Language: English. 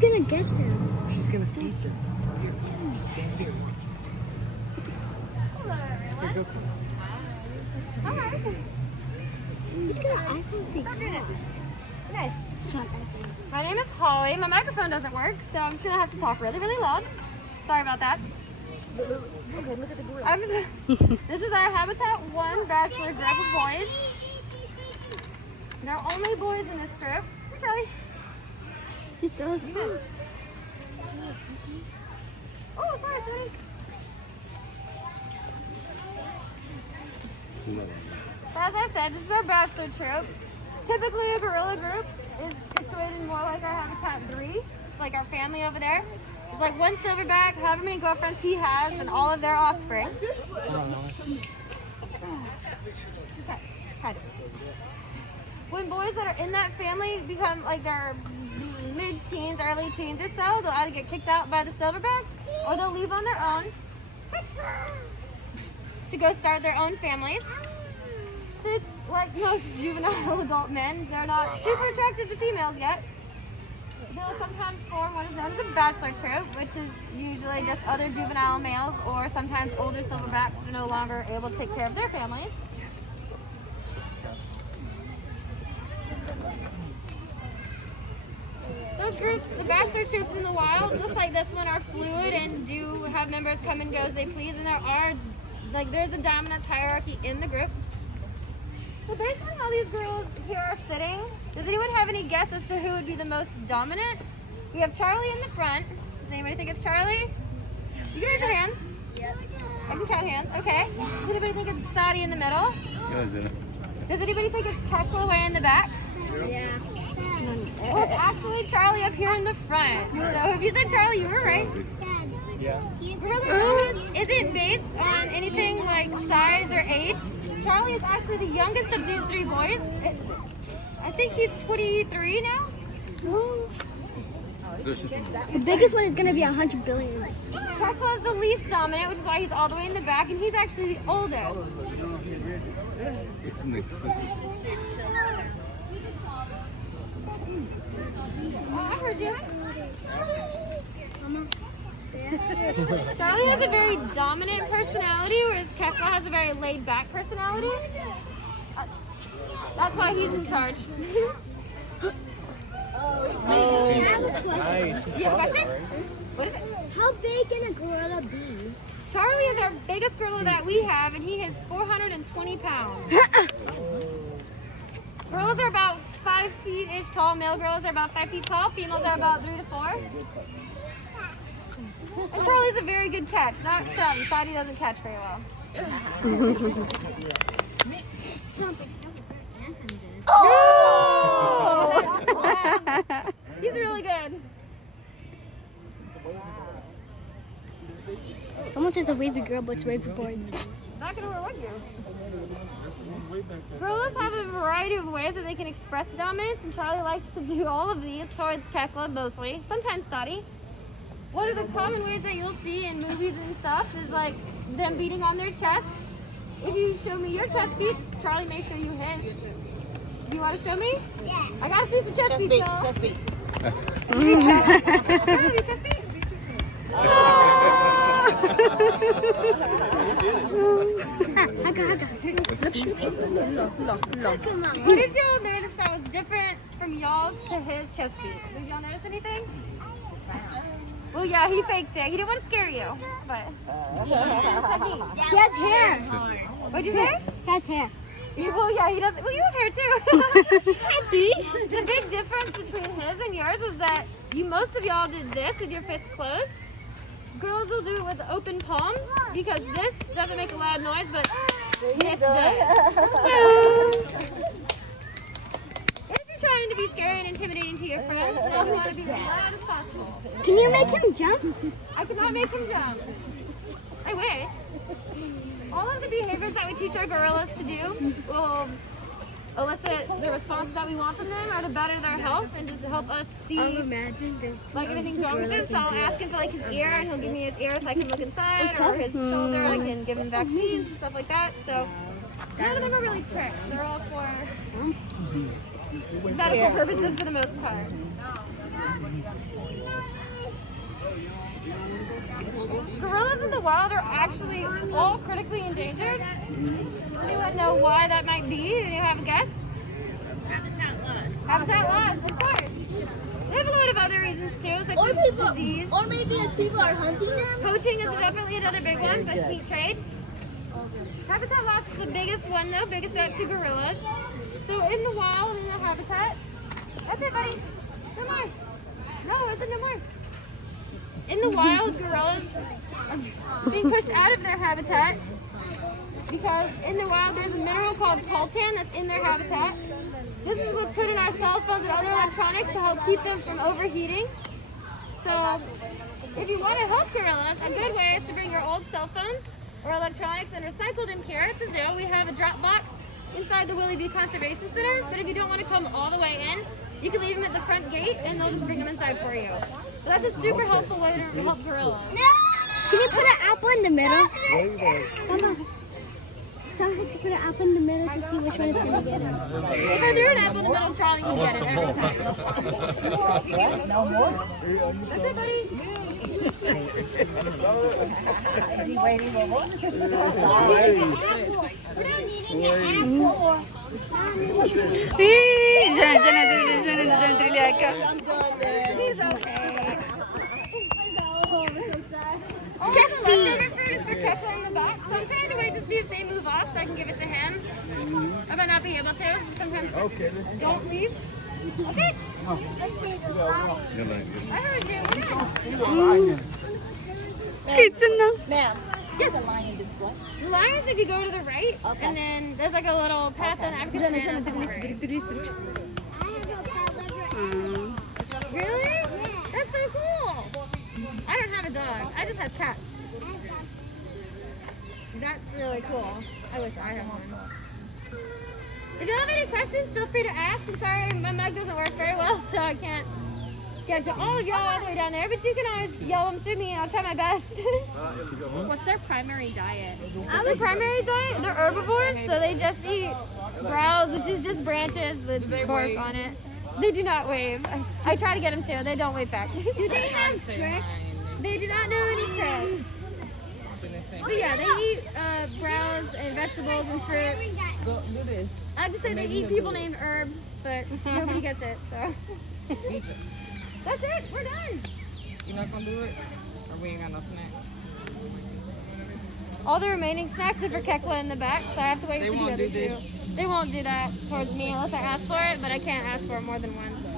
gonna get them? She's gonna feed them. Here, stand here. Hello, everyone. Here, go. Hi. Who's gonna iPhone say God? Nice. It's not iPhone. My name is Holly. My microphone doesn't work, so I'm just gonna have to talk really, really loud. Sorry about that. Okay, look at the gorilla. This is our Habitat 1 bachelor group of boys. There are only boys in this group. Hey, Charlie. Oh, sorry, sorry. So as I said, this is our bachelor troop. Typically, a gorilla group is situated more like our Habitat 3, like our family over there. It's like one silverback, however many girlfriends he has, and all of their offspring. Okay, hide it. When boys that are in that family become like their mid-teens, early teens or so, they'll either get kicked out by the silverback or they'll leave on their own to go start their own families. Since, like most juvenile adult men, they're not super attracted to females yet. They'll sometimes form what is known as a bachelor troop, which is usually just other juvenile males or sometimes older silverbacks that are no longer able to take care of their families. Those groups, the bachelor troops in the wild, just like this one, are fluid and do have members come and go as they please, and there's a dominance hierarchy in the group. So based on how these girls here are sitting, does anyone have any guess as to who would be the most dominant? We have Charlie in the front. Does anybody think it's Charlie? You can raise your hands. Yep. I can count hands. Okay. Does anybody think it's Dottie in the middle? Does anybody think it's Kekla way in the back? Yeah. Well, it's actually Charlie up here in the front. So if you said Charlie, you were right. Yeah. Really dominance isn't based on anything like size or age. Charlie is actually the youngest of these three boys. I think he's 23 now. The biggest one is gonna be 100 billion. Kekla is the least dominant, which is why he's all the way in the back, and he's actually the oldest. I heard you. Charlie has a very dominant personality, whereas Kekla has a very laid-back personality. That's why he's in charge. Nice. You have a question? What is it? How big can a gorilla be? Charlie is our biggest gorilla that we have, and he is 420 pounds. Gorillas are about 5 feet-ish tall. Male gorillas are about 5 feet tall. Females are about 3 to 4. And Charlie's a very good catch. Not Sadie. Sadie doesn't catch very well. Oh! He's really good. Someone says a wavy girl, but it's wavy boy. Not gonna reward you. Gorillas have a variety of ways that they can express dominance, and Charlie likes to do all of these towards Kekla mostly, sometimes Dottie. One of the common ways that you'll see in movies and stuff is like them beating on their chest. If you show me your chest beats, Charlie may show you his. Do you want to show me? Yeah. I gotta see some chest beats, y'all. Chest beat. Chest beat? What did y'all notice that was different from y'all's to his chest beat? Did y'all notice anything? Well, yeah, he faked it. He didn't want to scare you, but He has hair. what'd you say? He has hair. Well, yeah, he doesn't. Well, you have hair too. The big difference between his and yours was that most of y'all did this with your fists closed. Girls will do it with open palm because this doesn't make a loud noise, but this does. If you're trying to be scary and intimidating to your friends, then you want to be as loud as possible. Can you make him jump? I cannot make him jump. I wish. All of the behaviors that we teach our gorillas to do will elicit the responses that we want from them, or to better their health and just help us see like anything's wrong with him. So I'll ask him for like his ear, and he'll give me his ear so I can look inside, or his shoulder, I can give him vaccines and stuff like that. So none of them are really tricks. They're all for medical purposes for the most part. Gorillas in the wild are actually all critically endangered. Anyone know why that might be? Do you have a guess? Habitat loss, of course. They have a lot of other reasons too, such as disease. Or maybe if people are hunting them. Poaching is definitely another big one, bushmeat trade. Habitat loss is the biggest one though, biggest threat to gorillas. So in the wild, in the habitat, that's it buddy, no more. No, I said no more. In the wild, gorillas are being pushed out of their habitat because in the wild there's a mineral called coltan that's in their habitat. This is what's put in our cell phones and other electronics to help keep them from overheating. So if you want to help gorillas, a good way is to bring your old cell phones or electronics and recycle them here at the zoo. We have a drop box inside the Willie B Conservation Center, but if you don't want to come all the way in, you can leave them at the front gate and they'll just bring them inside for you. So that's a super helpful way to help gorillas. Can you put an apple in the middle? Mama, tell her to put an apple in the middle to see which one is going to get it. If I threw an apple in the middle, Charlie can get it every time. No more? That's it, buddy. Is he waiting for more? He's okay. Just leftover fruit is for Kekla in the box, so I'm trying to wait to see if they move off so I can give it to him. I might not be able to. Sometimes don't leave. Okay. I heard you. Kids in them. Ma'am, Yes. the lion display. Lions, if you go to the right, and then there's like a little path on African Really? That's so cool. I don't have a dog. I just have cats. That's really cool. I wish I had one. If you have any questions, feel free to ask. I'm sorry, my mic doesn't work very well, so I can't get to all of y'all all the way down there, but you can always yell them to me and I'll try my best. What's their primary diet? Their primary diet, they're herbivores, so they just eat browse, which is just branches with bark on it. They do not wave. I try to get them to. They don't wave back. Do they have tricks? They do not know any tricks. But yeah, they eat browse and vegetables and fruit. Do this. I have to say they eat people named Herb, but nobody gets it, so. That's it, we're done. You not gonna do it? Or we ain't got no snacks? All the remaining snacks are for Kekla in the back, so I have to wait They for the won't other do two. this. They won't do that towards me unless I ask for it, but I can't ask for more than one. So.